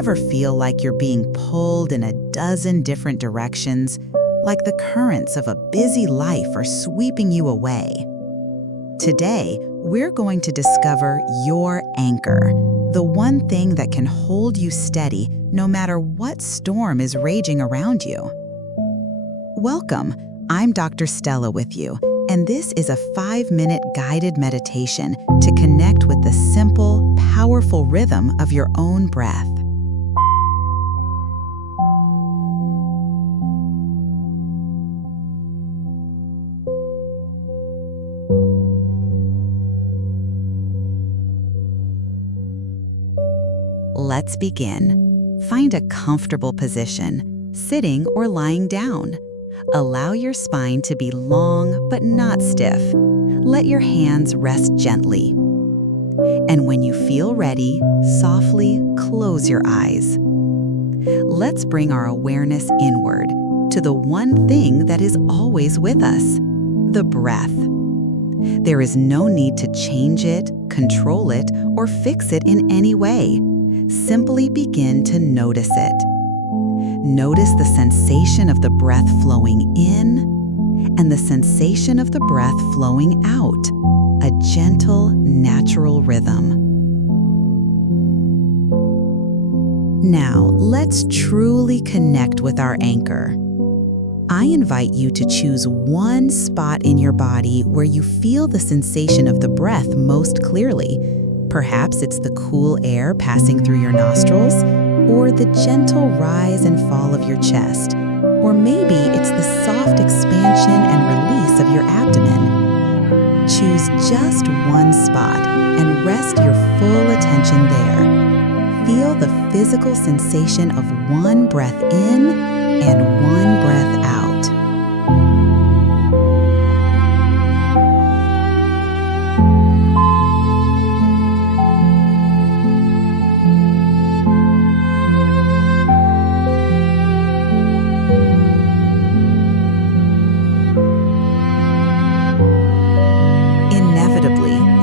ever feel like you're being pulled in a dozen different directions, like the currents of a busy life are sweeping you away? Today, we're going to discover your anchor, the one thing that can hold you steady no matter what storm is raging around you. Welcome, I'm Dr. Stella with you, and this is a 5-minute guided meditation to connect with the simple, powerful rhythm of your own breath. Let's begin. Find a comfortable position, sitting or lying down. Allow your spine to be long but not stiff. Let your hands rest gently. And when you feel ready, softly close your eyes. Let's bring our awareness inward to the one thing that is always with us, the breath. There is no need to change it, control it, or fix it in any way. Simply begin to notice it. Notice the sensation of the breath flowing in and the sensation of the breath flowing out, a gentle, natural rhythm. Now, let's truly connect with our anchor. I invite you to choose one spot in your body where you feel the sensation of the breath most clearly. Perhaps it's the cool air passing through your nostrils, or the gentle rise and fall of your chest, or maybe it's the soft expansion and release of your abdomen. Choose just one spot and rest your full attention there. Feel the physical sensation of one breath in and one breath out.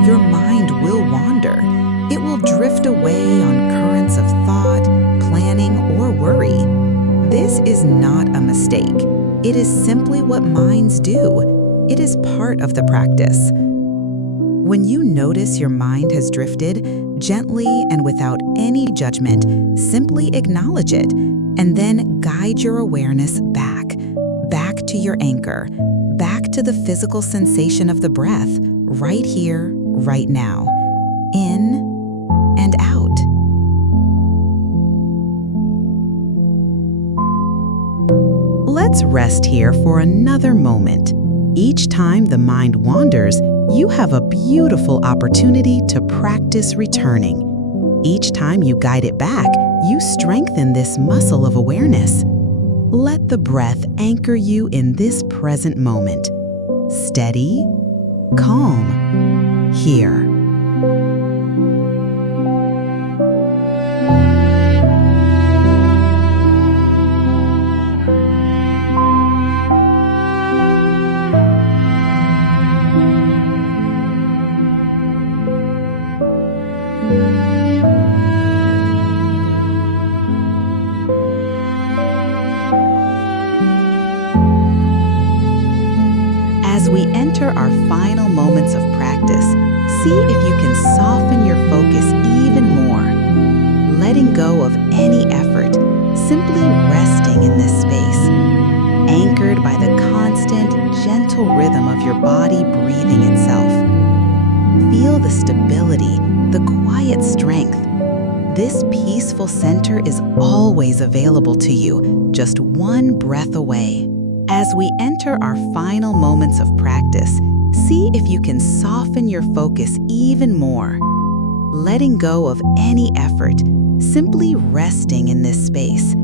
Your mind will wander. It will drift away on currents of thought, planning, or worry. This is not a mistake. It is simply what minds do. It is part of the practice. When you notice your mind has drifted, gently and without any judgment, simply acknowledge it, and then guide your awareness back to your anchor, back to the physical sensation of the breath, right here, right now, in and out. Let's rest here for another moment. Each time the mind wanders, you have a beautiful opportunity to practice returning. Each time you guide it back, you strengthen this muscle of awareness. Let the breath anchor you in this present moment. Steady, calm, here. As we enter our final moments of practice, see if you can soften your focus even more, letting go of any effort, simply resting in this space, anchored by the constant, gentle rhythm of your body breathing itself. Feel the stability, the quiet strength. This peaceful center is always available to you, just one breath away. As we enter our final moments of practice, see if you can soften your focus even more, letting go of any effort, simply resting in this space,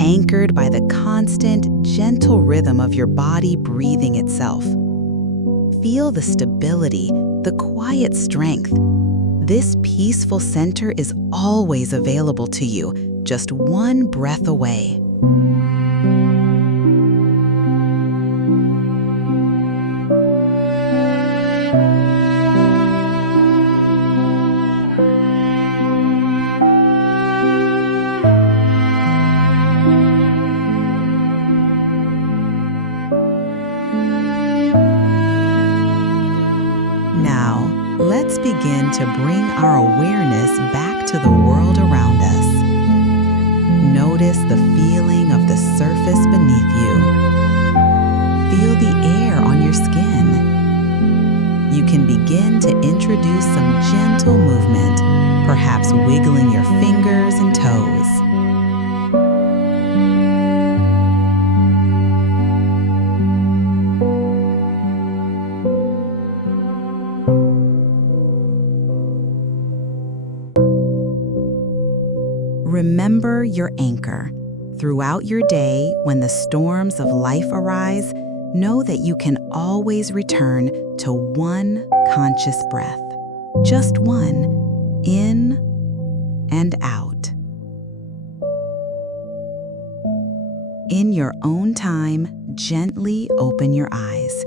anchored by the constant, gentle rhythm of your body breathing itself. Feel the stability, the quiet strength. This peaceful center is always available to you, just one breath away. to bring our awareness back to the world around us. Notice the feeling of the surface beneath you. Feel the air on your skin. You can begin to introduce some gentle movement, perhaps wiggling your fingers and toes. Remember your anchor. Throughout your day, when the storms of life arise, know that you can always return to one conscious breath. Just one, in and out. In your own time, gently open your eyes.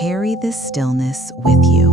Carry this stillness with you.